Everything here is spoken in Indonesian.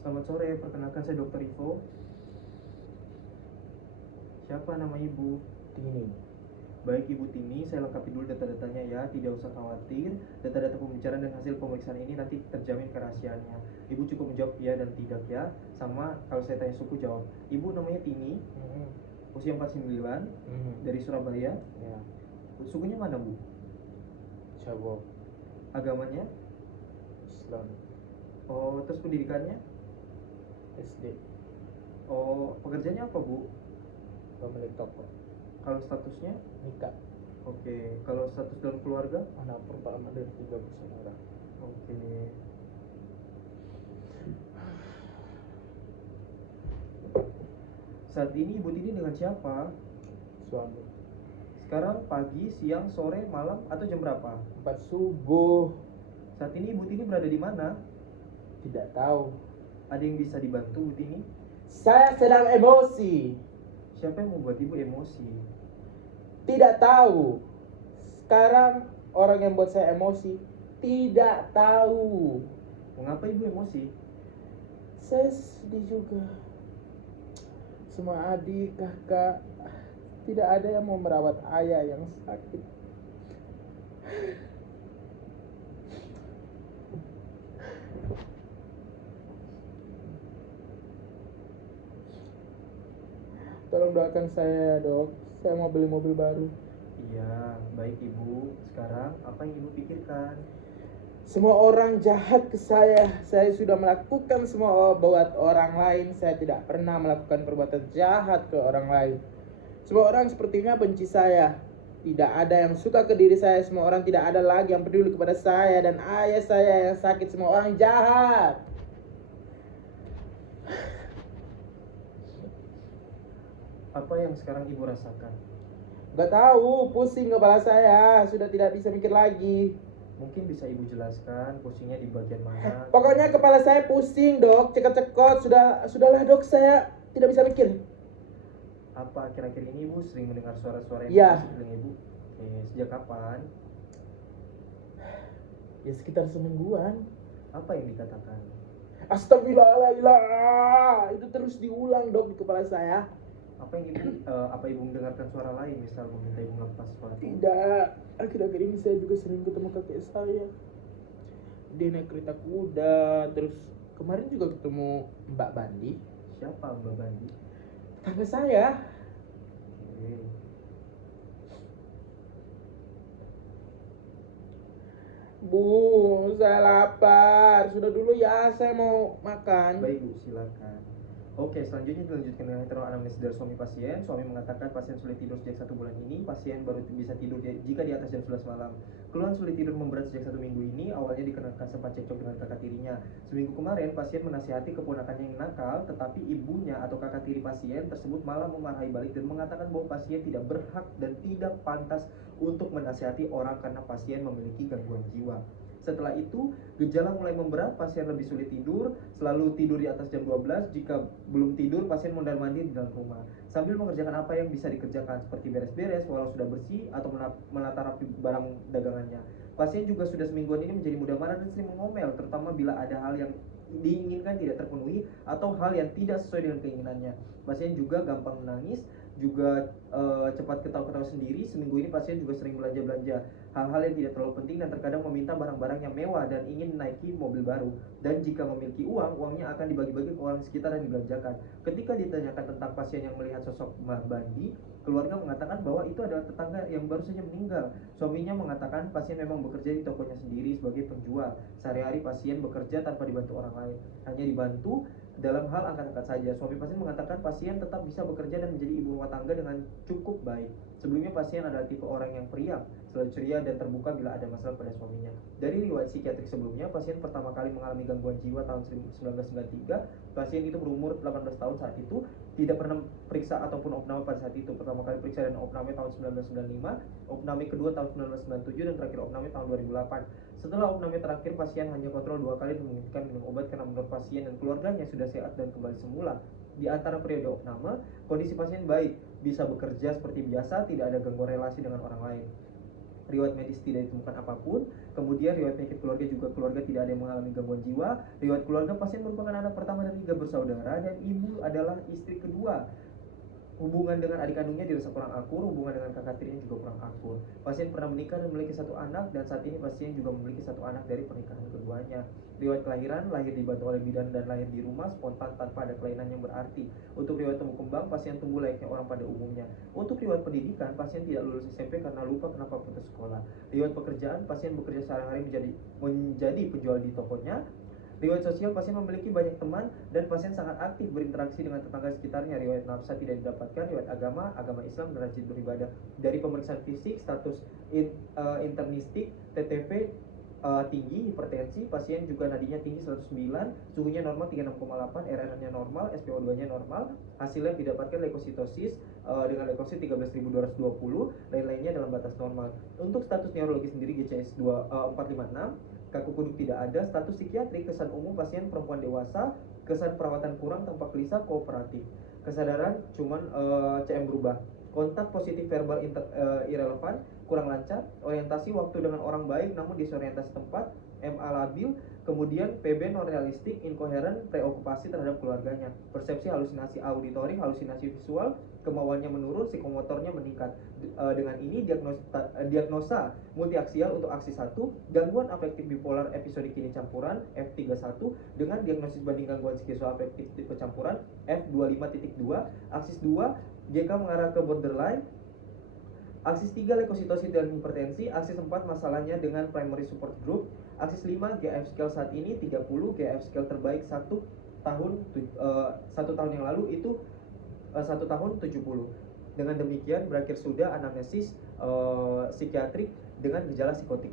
Selamat sore, perkenalkan saya Dr. Ivo. Siapa nama ibu? Tini. Baik Ibu Tini, saya lengkapi dulu data-datanya ya, tidak usah khawatir. Data-data pembicaraan dan hasil pemeriksaan ini nanti terjamin kerahasiaannya. Ibu cukup menjawab ya dan tidak ya, sama kalau saya tanya suku jawab. Ibu namanya Tini, usia 49, dari Surabaya. Ya, Sukunya mana Bu? Jawa, Agamanya? Islam, Oh, terus pendidikannya? SD, Oh, pekerjaannya apa Bu? pemilik toko, Kalau statusnya? nikah, Oke, kalau status dalam keluarga? anak pertama dari 3 bersaudara. Oke. Saat ini Ibu Tini dengan siapa? Suami. Sekarang pagi, siang, sore, malam, atau jam berapa? 4 subuh. Saat ini Ibu Tini berada di mana? Tidak tahu. Ada yang bisa dibantu Bu Tini? Saya sedang emosi. Siapa yang membuat Ibu emosi? Tidak tahu. Sekarang orang yang buat saya emosi tidak tahu. Mengapa Ibu emosi? Saya sedih juga. Semua adik, kakak, tidak ada yang mau merawat ayah yang sakit. Tolong doakan saya, Dok. Saya mau beli mobil baru. Iya, baik Ibu. Sekarang apa yang Ibu pikirkan? Semua orang jahat ke saya. Saya sudah melakukan semua buat orang lain. Saya tidak pernah melakukan perbuatan jahat ke orang lain. Semua orang sepertinya benci saya. Tidak ada yang suka ke diri saya. Semua orang tidak ada lagi yang peduli kepada saya. Dan ayah saya yang sakit. Semua orang jahat. Apa yang sekarang Ibu rasakan? Gak tahu, pusing kepala saya. Sudah tidak bisa mikir lagi. Mungkin bisa Ibu jelaskan pusingnya di bagian mana? Pokoknya kepala saya pusing, Dok. Cekot-cekot. Sudahlah, Dok. Saya tidak bisa mikir. Apa akhir-akhir ini Ibu sering mendengar suara-suara yang Iya. masuk ke telinga Ibu? Oke, sejak kapan? Ya sekitar semingguan. Apa yang dikatakan? Astagfirullahaladzim. Itu terus diulang, Dok, di kepala saya. Apa Ibu mendengarkan suara lain, misal meminta Ibu melakukan sesuatu? Tidak. Akhir-akhir ini saya juga sering ketemu kakek saya. Dia naik kereta kuda. Terus kemarin juga ketemu Mbak Bandi, Siapa Mbak Bandi? tetangga saya. Oke. Bu, saya lapar. Sudah dulu ya, saya mau makan. Baik Bu, silakan. Oke, selanjutnya dilanjutkan dengan heteroanamnesis dari suami pasien. Suami mengatakan pasien sulit tidur sejak 1 bulan ini. Pasien baru bisa tidur jika di atas jam 11 malam. Keluhan sulit tidur memberat sejak 1 minggu ini. Awalnya dikarenakan sempat cekcok dengan kakak tirinya. Seminggu kemarin pasien menasihati keponakannya yang nakal, tetapi ibunya atau kakak tiri pasien tersebut malah memarahi balik dan mengatakan bahwa pasien tidak berhak dan tidak pantas untuk menasihati orang karena pasien memiliki gangguan jiwa. Setelah itu, gejala mulai memberat, pasien lebih sulit tidur, selalu tidur di atas jam 12, jika belum tidur, pasien mondar-mandir di dalam rumah. Sambil mengerjakan apa yang bisa dikerjakan, seperti beres-beres walau sudah bersih, atau menata rapi barang dagangannya. Pasien juga sudah semingguan ini menjadi mudah marah dan sering mengomel, terutama bila ada hal yang diinginkan tidak terpenuhi, atau hal yang tidak sesuai dengan keinginannya. Pasien juga gampang menangis, juga cepat ketawa-ketawa sendiri. Seminggu ini pasien juga sering belanja-belanja hal-hal yang tidak terlalu penting dan terkadang meminta barang-barang yang mewah dan ingin menaiki mobil baru. Dan jika memiliki uang, uangnya akan dibagi-bagi ke orang sekitar dan dibelanjakan. Ketika ditanyakan tentang pasien yang melihat sosok Mbak Bandi, keluarga mengatakan bahwa itu adalah tetangga yang baru saja meninggal. Suaminya mengatakan pasien memang bekerja di tokonya sendiri sebagai penjual. Sehari-hari pasien bekerja tanpa dibantu orang lain, hanya dibantu dalam hal angkat-angkat saja. Suami pasien mengatakan pasien tetap bisa bekerja dan menjadi ibu rumah tangga dengan cukup baik. Sebelumnya pasien adalah tipe orang yang periang, selalu ceria dan terbuka bila ada masalah pada suaminya. Dari riwayat psikiatrik sebelumnya, pasien pertama kali mengalami gangguan jiwa tahun 1993. Pasien itu berumur 18 tahun saat itu, tidak pernah periksa ataupun opname pada saat itu. Pertama kali periksa dan opname tahun 1995, opname kedua tahun 1997, dan terakhir opname tahun 2008. Setelah opname terakhir, pasien hanya kontrol 2 kali dan menghentikan minum obat karena menurut pasien dan keluarganya sudah sehat dan kembali semula. Di antara periode opname, kondisi pasien baik, bisa bekerja seperti biasa, tidak ada gangguan relasi dengan orang lain. riwayat medis tidak ditemukan apapun, kemudian riwayat penyakit keluarga juga keluarga tidak ada yang mengalami gangguan jiwa, riwayat keluarga pasien merupakan anak pertama dari 3 bersaudara dan ibu adalah istri kedua. Hubungan dengan adik kandungnya dirasa kurang akur, hubungan dengan kakak tirinya juga kurang akur. Pasien pernah menikah dan memiliki 1 anak dan saat ini pasien juga memiliki 1 anak dari pernikahan keduanya. Riwayat kelahiran, lahir dibantu oleh bidan dan lahir di rumah spontan tanpa ada kelainan yang berarti. Untuk riwayat tumbuh kembang, pasien tumbuh layaknya orang pada umumnya. Untuk riwayat pendidikan, pasien tidak lulus SMP karena lupa kenapa putus sekolah. Riwayat pekerjaan, pasien bekerja sehari-hari menjadi penjual di tokonya. Riwayat sosial, pasien memiliki banyak teman dan pasien sangat aktif berinteraksi dengan tetangga sekitarnya. Riwayat nafsa tidak didapatkan. Riwayat agama, agama Islam dan rajin beribadah. Dari pemeriksaan fisik, status internistik, TTV tinggi, hipertensi, pasien juga nadinya tinggi 109, suhunya normal 36,8, RNA-nya normal, SpO2-nya normal, hasilnya didapatkan leukositosis dengan leukosit 13.220, lain-lainnya dalam batas normal. Untuk status neurologi sendiri GCS 456, kaku kuduk tidak ada, status psikiatri, kesan umum pasien perempuan dewasa, kesan perawatan kurang, tampak gelisah, kooperatif. Kesadaran cuman CM berubah. Kontak positif verbal irrelevan, kurang lancar, orientasi waktu dengan orang baik namun disorientasi tempat, MA labil, kemudian PB non realistik, inkoheren, preokupasi terhadap keluarganya, persepsi halusinasi auditori, halusinasi visual, kemauannya menurun, psikomotornya meningkat. Dengan ini diagnosa multiaksial untuk aksi 1, gangguan afektif bipolar episode kini campuran F31 dengan diagnosis banding gangguan skizoafektif tipe campuran F25.2, aksis 2 GK mengarah ke borderline, aksis 3 leukositosis dan hipertensi, aksis 4 masalahnya dengan primary support group, aksis 5 GF scale saat ini 30, GF scale terbaik 1 tahun yang lalu itu 1 tahun 70. Dengan demikian berakhir sudah anamnesis psikiatrik dengan gejala psikotik.